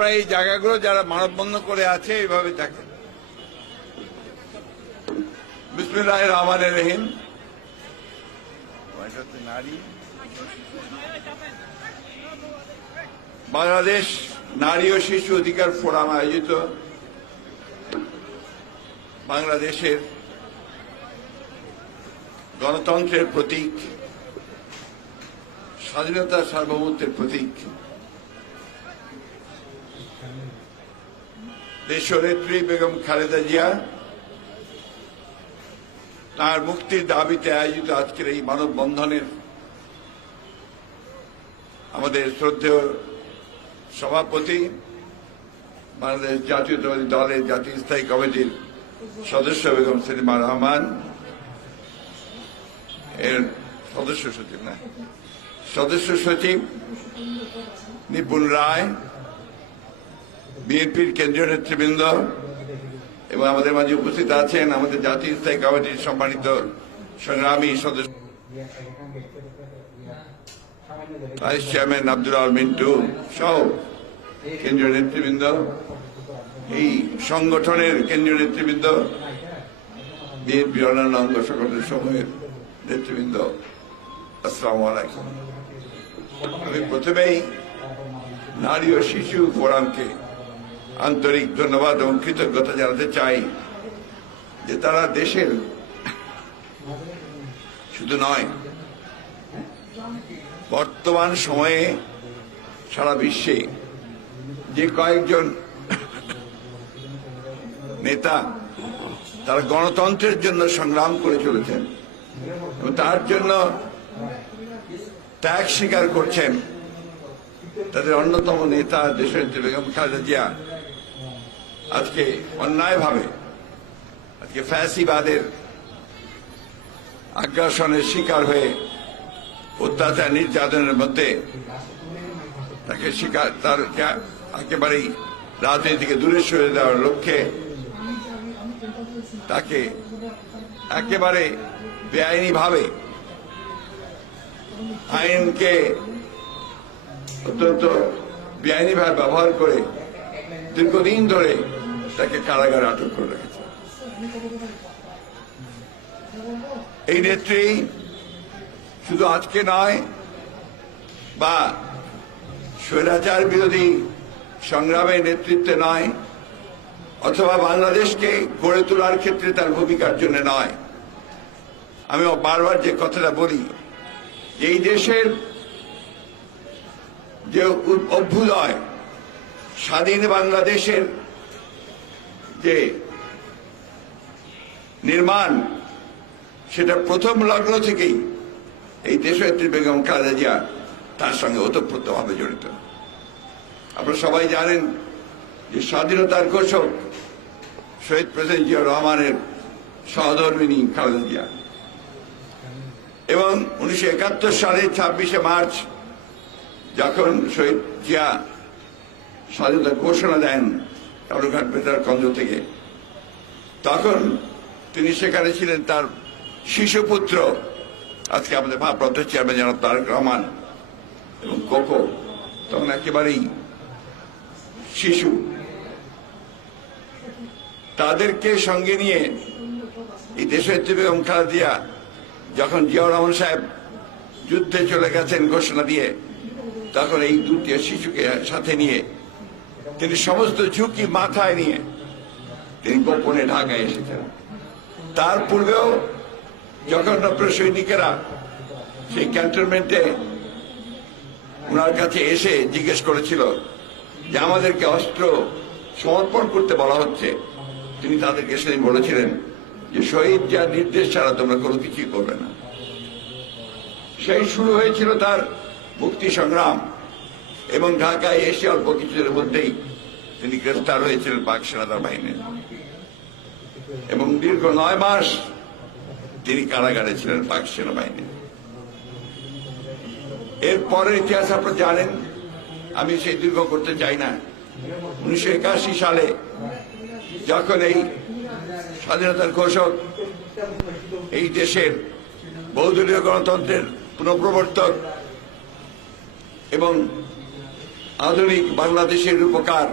আপনারা এই জায়গাগুলো যারা মানববন্ধন করে আছে এইভাবে থাকে। বিসমিল্লাহির রহমানির রহিম। নারী বাংলাদেশ নারী ও শিশু অধিকার ফোরাম আয়োজিত বাংলাদেশের গণতন্ত্রের প্রতীক, স্বাধীনতা সার্বভৌমত্বের প্রতীক, দেশনেত্রী বেগম খালেদা জিয়া তার মুক্তির দাবিতে আয়োজিত আজকের এই মানববন্ধনের আমাদের শ্রদ্ধেয় সভাপতি, বাংলাদেশ জাতীয়তাবাদী দলের জাতীয় স্থায়ী কমিটির সদস্য বেগম সেলিমা রহমান, এর সদস্য সচিব নিপুণ রায়, বিএনপির কেন্দ্রীয় নেতৃবৃন্দ এবং আমাদের মাঝে উপস্থিত আছেন আমাদের জাতীয় স্থায়ী কমিটির সম্মানিত সংগ্রামী সদস্য ভাইস চেয়ারম্যান আব্দুল আল মিন্টু সহ কেন্দ্রীয় নেতৃবৃন্দ, এই সংগঠনের কেন্দ্রীয় নেতৃবৃন্দ, বিএনপির অন্যান্য অঙ্গ সংগঠনের সমূহের নেতৃবৃন্দ, আসসালামু আলাইকুম। আমি প্রথমেই নারী ও শিশু ফোরামকে আন্তরিক ধন্যবাদ এবং কৃতজ্ঞতা জানাতে চাই যে তারা দেশের শুধু নয়, বর্তমান সময়ে সারা বিশ্বে যে কয়েকজন নেতা তারা গণতন্ত্রের জন্য সংগ্রাম করে চলেছেন এবং তার জন্য ত্যাগ স্বীকার করছেন, তাদের অন্যতম নেতা দেশনেত্রী বেগম খালেদা জিয়া আজকে অন্যায়ভাবে আজকে ফ্যাসিবাদের আগ্রাসনের শিকার হয়ে অত্যাচার নির্যাতনের মধ্যে তাকে তার একেবারেই রাজনীতি থেকে দূরে সরে দেওয়ার লক্ষ্যে তাকে একেবারে বেআইনি ভাবে আইনকে অত্যন্ত বেআইনি ভাবে ব্যবহার করে দীর্ঘদিন ধরে তাকে কারাগারে আটক করে রেখেছে। এই নেত্রী শুধু আজকে নয় বা স্বৈরাচার বিরোধী সংগ্রামের নেতৃত্বে নয় অথবা বাংলাদেশকে গড়ে তোলার ক্ষেত্রে তার ভূমিকার জন্য নয়, আমি বারবার যে কথাটা বলি, এই দেশের যে অভ্যুদয়, স্বাধীন বাংলাদেশের যে নির্মাণ, সেটা প্রথম লগ্ন থেকেই এই দেশনেত্রী বেগম খালেদা জিয়া তার সঙ্গে ওতপ্রোতভাবে জড়িত। আপনারা সবাই জানেন যে স্বাধীনতার ঘোষক শহীদ প্রেসিডেন্ট জিয়া রহমানের সহধর্মিণী খালেদা জিয়া, এবং 1971 সালের 26শে মার্চ যখন শহীদ জিয়া স্বাধীনতার ঘোষণা দেন কালুরঘাট বেতার কেন্দ্র থেকে, তখন তিনি সেখানে ছিলেন তার শিশুপুত্র, আজকে আমাদের ভারপ্রাপ্ত চেয়ারম্যান জনাব তারেক রহমান এবং কোকো তখন একেবারেই শিশু। তাদেরকে সঙ্গে নিয়ে এই দেশনেত্রী বেগম খালেদা জিয়া যখন জিয়াউর রহমান সাহেব যুদ্ধে চলে গেছেন ঘোষণা দিয়ে, তখন এই দুটি শিশুকে সাথে নিয়ে তিনি সমস্ত ঝুঁকি মাথায় নিয়ে তিনি গোপনে ঢাকায় এসেছেন। তার পূর্বেও যখন ডক্টর সৈনিকেরা সেই ক্যান্টনমেন্টে ওনার কাছে এসে জিজ্ঞেস করেছিল যে আমাদেরকে অস্ত্র সমর্পণ করতে বলা হচ্ছে, তিনি তাদেরকে সেদিন বলেছিলেন যে শহীদ যার নির্দেশ ছাড়া তোমরা কোনো কিছুই করবে না। সেই শুরু হয়েছিল তার মুক্তি সংগ্রাম, এবং ঢাকায় এসে অল্প কিছুদিনের মধ্যেই তিনি গ্রেফতার হয়েছিলেন পাক সেনাদের বাহিনীর, এবং দীর্ঘ 9 মাস তিনি কারাগারে ছিলেন পাক সেনাবাহিনী। এরপরের ইতিহাস আপনারা জানেন, আমি সেই দীর্ঘ করতে চাই না। 1981 সালে যখন এই স্বাধীনতার ঘোষক, এই দেশের বহুদলীয় গণতন্ত্রের পুনঃপ্রবর্তক এবং আধুনিক বাংলাদেশের রূপকার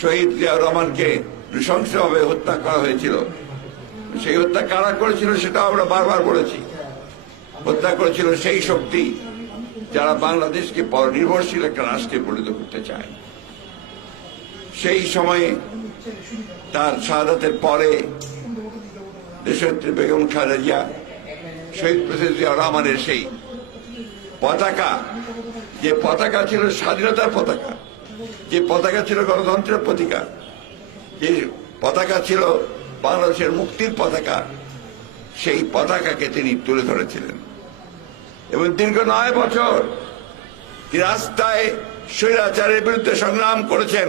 শহীদ জিয়াউর রহমানকে নৃশংসভাবে হত্যা করা হয়েছিল। সেই হত্যা কারা করেছিল সেটা আমরা বারবার বলেছি। হত্যা করেছিল সেই শক্তি যারা বাংলাদেশকে পরনির্ভরশীল একটা রাষ্ট্রে পরিণত করতে চায়। সেই সময়ে তার শাহাদাতের পরে দেশনেত্রী বেগম খালেদা জিয়া শহীদ প্রেসিডেন্ট জিয়াউর রহমানের সেই পতাকা, যে পতাকা ছিল স্বাধীনতার পতাকা, যে পতাকা ছিল গণতন্ত্রের প্রতীকা, যে পতাকা ছিল বাংলাদেশের মুক্তির পতাকা, সেই পতাকাকে তিনি তুলে ধরেছিলেন এবং দীর্ঘ 9 বছর তিনি রাস্তায় স্বৈরাচারের বিরুদ্ধে সংগ্রাম করেছেন।